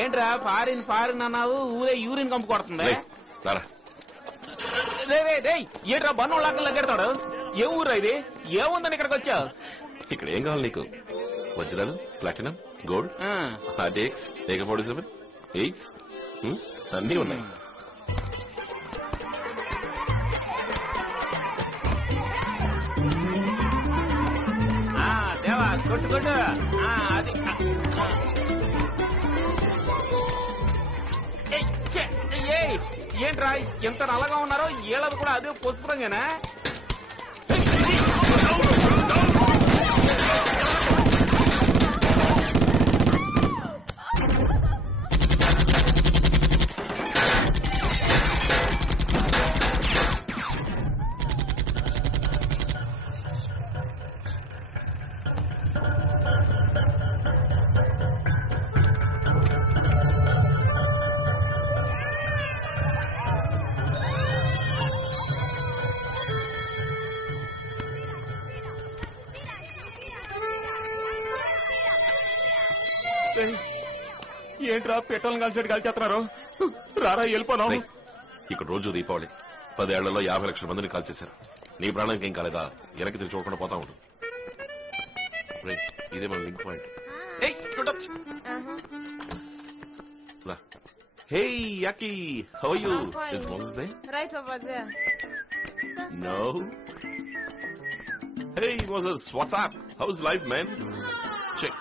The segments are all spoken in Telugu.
ఏంట్రా ఫారిన్ అన్నావు ఊరే యూరిన్ కంపు కొడుతుంది. ఏంట్రా బన్ను లాక్కలు లగ్గెడతాడు. ఏ ఊరా ఇది? ఏముందని ఇక్కడికి వచ్చావు? ఇక్కడ ఏం కావాలి నీకు? వజ్రాలు, ప్లాటినం, గోల్డ్, హార్డేక్స్, AK-47, ఎయిడ్స్ అన్నీ ఉన్నాయి. దేవా కొట్టు కొట్టు. అది ఏంట్రా ఎంత నల్లగా ఉన్నారో ఏళ్ళది కూడా అదే పసుపు రంగేనా? ఏంట్రా పెట్రోల్ కలిసేట్టు కలిసేస్తున్నారు. రారా వెళ్ళిపోదాం. ఇక్కడ రోజు దీపావళి 10 ఏళ్లలో 50 లక్షల మందిని కాల్ చేశారు. నీ ప్రాణానికి ఏం కాలేదా? వెనక్కి తిరిగి చూడకుండా పోతా ఉండు. ఇదే మన link point. Hey Yaki, how are you? Is Moses there? Right over there. No. Hey Moses, what's up? How's life, man? Check.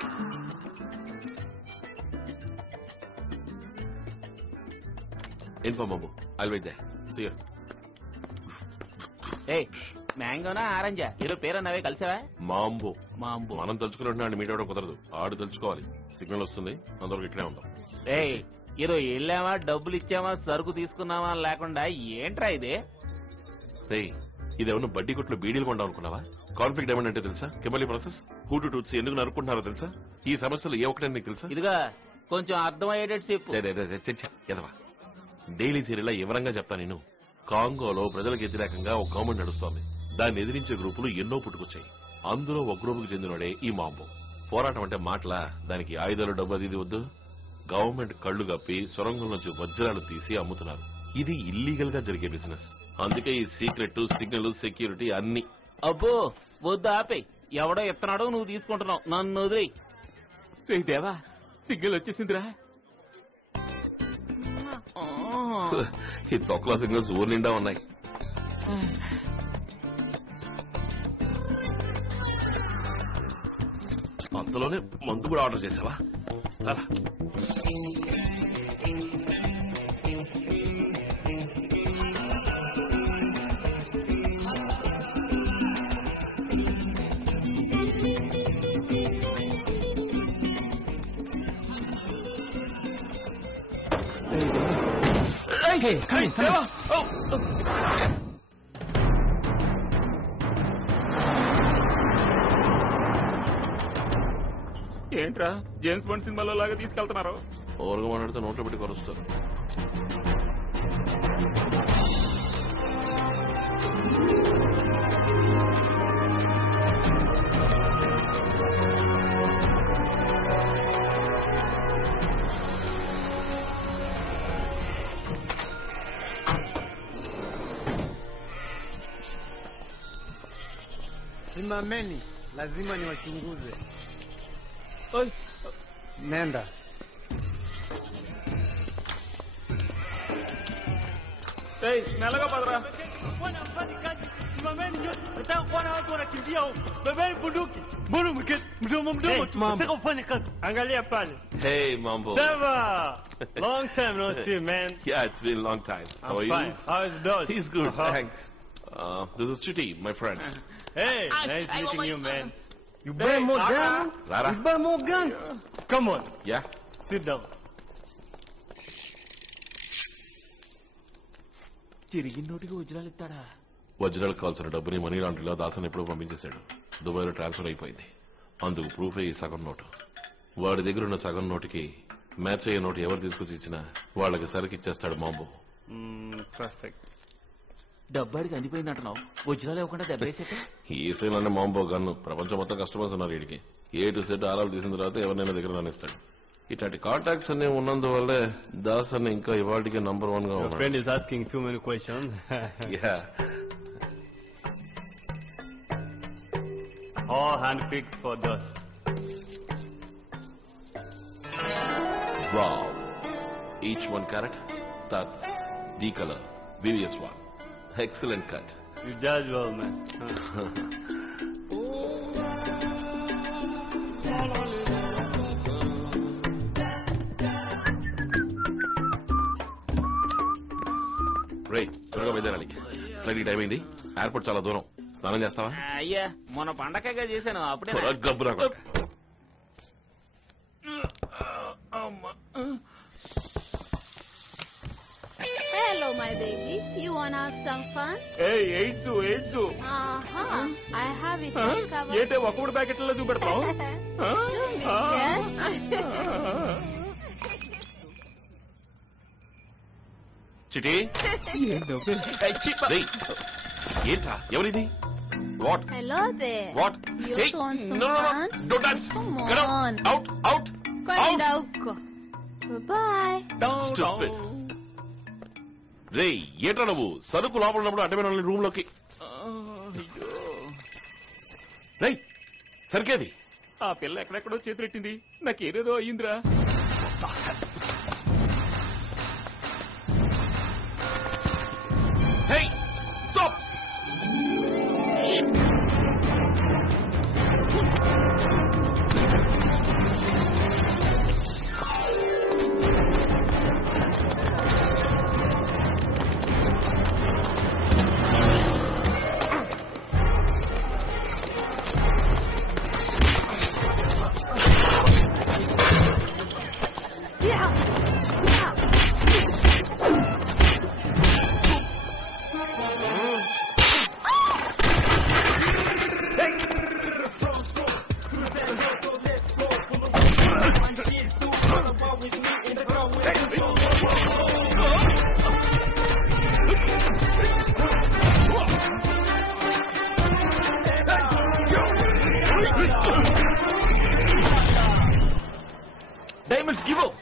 Info Mambo. I'll wait there. See you. Hey, మ్యాంగోనా ఆరెంజా? ఈరో పేరన్నవే కలిసావా? మాంబో. మాంబో. మనం తలుచుకున్నట్టు మీట్ అవడం కుదరదు. ఆడు తలుచుకోవాలి. సిగ్నల్ వస్తుంది, అందరికి ఇట్లే ఉందాం. ఏయ్ ఈరో వెళ్ళామా, డబ్బులు ఇచ్చామా, సరుకు తీసుకున్నామా లేకుండా ఏంట్రా ఇదే? ఇదేమన్నా బడ్డీ కొట్లో బీడీలు కొండాం అనుకున్నావా? కాన్ఫ్లిక్ట్ డైమండ్ అంటే తెలుసా? కెమలీ ప్రాసెస్, హూటు టూత్స్ ఎందుకు నరుకుంటున్నారో తెలుసా? ఈ సమస్యలు ఏ ఒక్కటని నీకు తెలుసా? ఇదిగా కొంచెం అర్థమయ్యేటట్టు చెప్పు. డైలీ సీరియల్ వివరంగా చెప్తా. నేను కాంగోలో ప్రజలకు వ్యతిరేకంగా ఒక గవర్నమెంట్ నడుస్తోంది. దాన్ని ఎదిరించే గ్రూపులు ఎన్నో పుట్టుకొచ్చాయి. అందులో ఒక గ్రూపుకు చెందినోడే ఈ మాంబో. పోరాటం అంటే మాటలా? దానికి ఆయుధాలు, డబ్బు అది వద్దు. గవర్నమెంట్ కళ్లు కప్పి సొరంగం నుంచి వజ్రాలు తీసి అమ్ముతున్నారు. ఇది ఇల్లీగల్ గా జరిగే బిజినెస్. అందుకే ఈ సీక్రెట్, సిగ్నల్, సెక్యూరిటీ అన్ని. అబ్బో వద్దు ఆపే. ఎవడో ఎత్తనాడో నువ్వు తీసుకుంటున్నావు. నన్ను వదిలి. దేవా సిగ్నల్ వచ్చేసిందిరా. ఈ తొక్కల సిగ్నల్స్ ఊరు నిండా ఉన్నాయి. అంతలోనే మందు కూడా ఆర్డర్ చేసావా? ఏంట్రా జేమ్స్ బాండ్ సినిమాలో లాగా తీసుకెళ్తున్నారు? ఓవర్గా మాట్లాడితే నోట్లో పెట్టి కొరుస్తారు. Simameni, lazima niwachunguze. Nenda. మెల్లగా పదరా. Simameni nyote, nataka kuona watu wanakimbia huko. Bebeni bunduki. Mbona mdomo nataka ufanye kazi. Angalia pale. Hey Mambo. Deva. Long time no see, man. Yeah, it's been a long time. How are fine. you? How is Dodge? He's good, thanks. This is Chitty, my friend. Hey, nice meeting you, man. You buy more guns? Rara. You buy more guns? Come on. Yeah. Sit down. తిరిగి నోటికి వజ్రాలు ఇస్తాడా? వజ్రాలకు కావాల్సిన డబ్బుని మనీ లాండ్రీలో దాసన్ ఎప్పుడో పంపించేశాడు. దుబాయ్లో ట్రాన్స్ఫర్ అయిపోయింది. అందుకు ప్రూఫే ఈ సగం నోటు. వాడి దగ్గర ఉన్న సగం నోటుకి మ్యాచ్ అయ్యే నోటు ఎవరు తీసుకొచ్చి ఇచ్చినా వాళ్ళకి సరికి ఇచ్చేస్తాడు మాంబో. Perfect. డబ్బాడికి అందిపోయింది అంటున్నావు, వజ్రాలు ఇవ్వకుండా దెబ్బేసేట. ఈ సేల్ మాంబో గన్ను ప్రపంచం మొత్తం కస్టమర్స్ ఉన్నారు వీడికి. ఏ టు సెట్ ఆరాలు తీసిన తర్వాత ఎవరినైనా దగ్గర రానిస్తాడు. ఇట్లాంటి కాంటాక్ట్స్ అన్ని ఉన్నందువల్లే దాస్ అన్న ఇంకా ఇవాళకి నంబర్ 1 గా Your ఉన్నాడు. friend is asking too many questions. Yeah. All handpicked for Das. Wow. Each 1 carat. That's D color. VVS 1. Excellent cut. You judge well, man. రే త్వరగా బయలుదేరాలి. ఫ్లైట్ టైం అయింది. ఎయిర్పోర్ట్ చాలా దూరం. స్నానం చేస్తావా? అయ్యా మొన్న పండగగా చేశాను అప్పుడే. గబ్బు నాకు. Hello, my baby. You wanna have some fun? AIDS AIDS I have it all covered. ఏంటే ఒక్కడు ప్యాకెట్లలో చూపెడతావు? Do me, yeah? చిటి ఏంట్రా ఎవరిది? What Hello there. What? You want some fun? Don't dance. Come get out on. Out out. Koidauko. Bye-bye. Stupid. రే ఏంట్రా నువ్వు సరుకు లోపల ఉన్నప్పుడు అడ్డమైన రూమ్ లోకి. రే సరికేది ఆ పిల్ల ఎక్కడెక్కడో చేతులెట్టింది, నాకేదేదో అయ్యిందిరా. Hey! Stop! Diamonds, give up.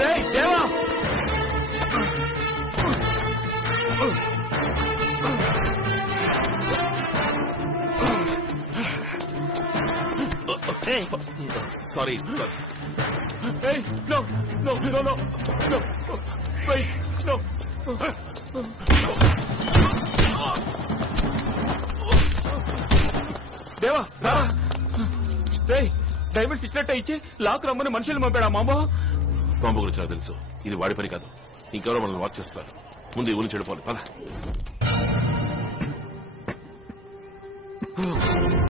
రేయ్, దేవా! Hey, sorry sorry Hey, no, no, no, no, no. Wait, no. దేవా, రావా. రేయ్, డైమండ్స్ ఇచ్చినట్టే ఇచ్చి లాక్ రమ్మని మనుషులు పంపాడా మామ? బాంబు గురించి నాకు తెలుసు. ఇది వాడి పని కాదు. ఇంకెవరో మనల్ని వాచ్ చేస్తారు. ముందు ఈ ఊరిని చెడిపోవాలి. పద.